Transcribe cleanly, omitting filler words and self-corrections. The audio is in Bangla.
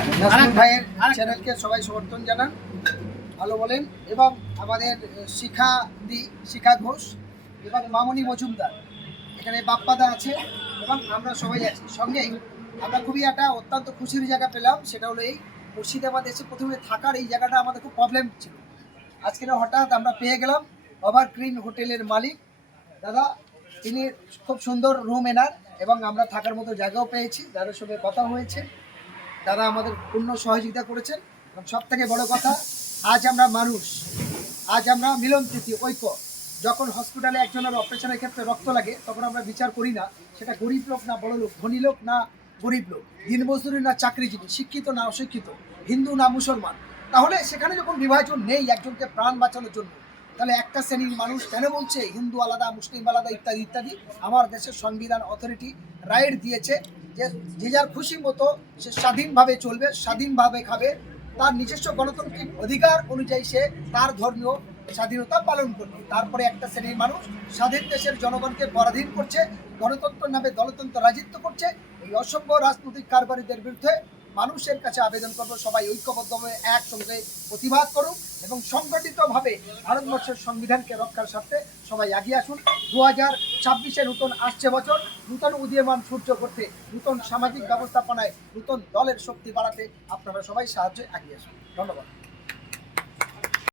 নাজমুল ভাইয়ের চ্যানেলকে সবাই সমর্থন জানান, ভালো বলেন। এবং আমাদের শিখা ঘোষ এবং মামনি মজুমদার, এখানে বাপ্পাদা আছে এবং আমরা সবাই আছি সঙ্গে। আমরা খুবই একটা অত্যন্ত খুশির জায়গা পেলাম, সেটা হলো এই মুর্শিদাবাদ এসে প্রথমে থাকার এই জায়গাটা আমাদের খুব প্রবলেম ছিল। আজকে হঠাৎ আমরা পেয়ে গেলাম। এভারগ্রিন হোটেলের মালিক দাদা, তিনি খুব সুন্দর রুম এনার এবং আমরা থাকার মতো জায়গাও পেয়েছি। যাদের সঙ্গে কথা হয়েছে তারা আমাদের পূর্ণ সহযোগিতা করেছেন। এবং সব থেকে বড় কথা, আজ আমরা মানুষ, আজ আমরা মিলন প্রীতি ঐক্য। যখন হসপিটালে একজনের অপারেশনের ক্ষেত্রে রক্ত লাগে তখন আমরা বিচার করি না সেটা গরিব লোক না বড় লোক, ধনী লোক না গরিব লোক, দিনমজুরি না চাকরিজীবী, শিক্ষিত না অশিক্ষিত, হিন্দু না মুসলমান। তাহলে সেখানে যখন বিভাজন নেই একজনকে প্রাণ বাঁচানোর জন্য, তাহলে একটা শ্রেণীর মানুষ কেন বলছে হিন্দু আলাদা মুসলিম আলাদা ইত্যাদি ইত্যাদি? আমার দেশের সংবিধান অথরিটি রাইট দিয়েছে যে যে যার খুশি মতো সে স্বাধীনভাবে চলবে, স্বাধীনভাবে খাবে, তার নিজস্ব গণতান্ত্রিক অধিকার অনুযায়ী সে তার ধর্মীয় স্বাধীনতা পালন করবে। তারপরে একটা শ্রেণীর মানুষ স্বাধীন দেশের জনগণকে পরাধীন করছে, গণতন্ত্রের নামে দলতন্ত্র রাজত্ব করছে। এই অসভ্য রাজনৈতিক কারবারিদের বিরুদ্ধে মানুষের কাছে আবেদন করবো, সবাই ঐক্যবদ্ধভাবে একসঙ্গে প্রতিবাদ করুন এবং সংগঠিতভাবে ভারতবর্ষের সংবিধানকে রক্ষার স্বার্থে সবাই এগিয়ে আসুন। 2026-এ নতুন আসছে বছর, নূতন উদীয়মান সূর্য করতে, নতুন সামাজিক ব্যবস্থাপনায় নতুন দলের শক্তি বাড়াতে আপনারা সবাই সাহায্যে এগিয়ে আসুন। ধন্যবাদ।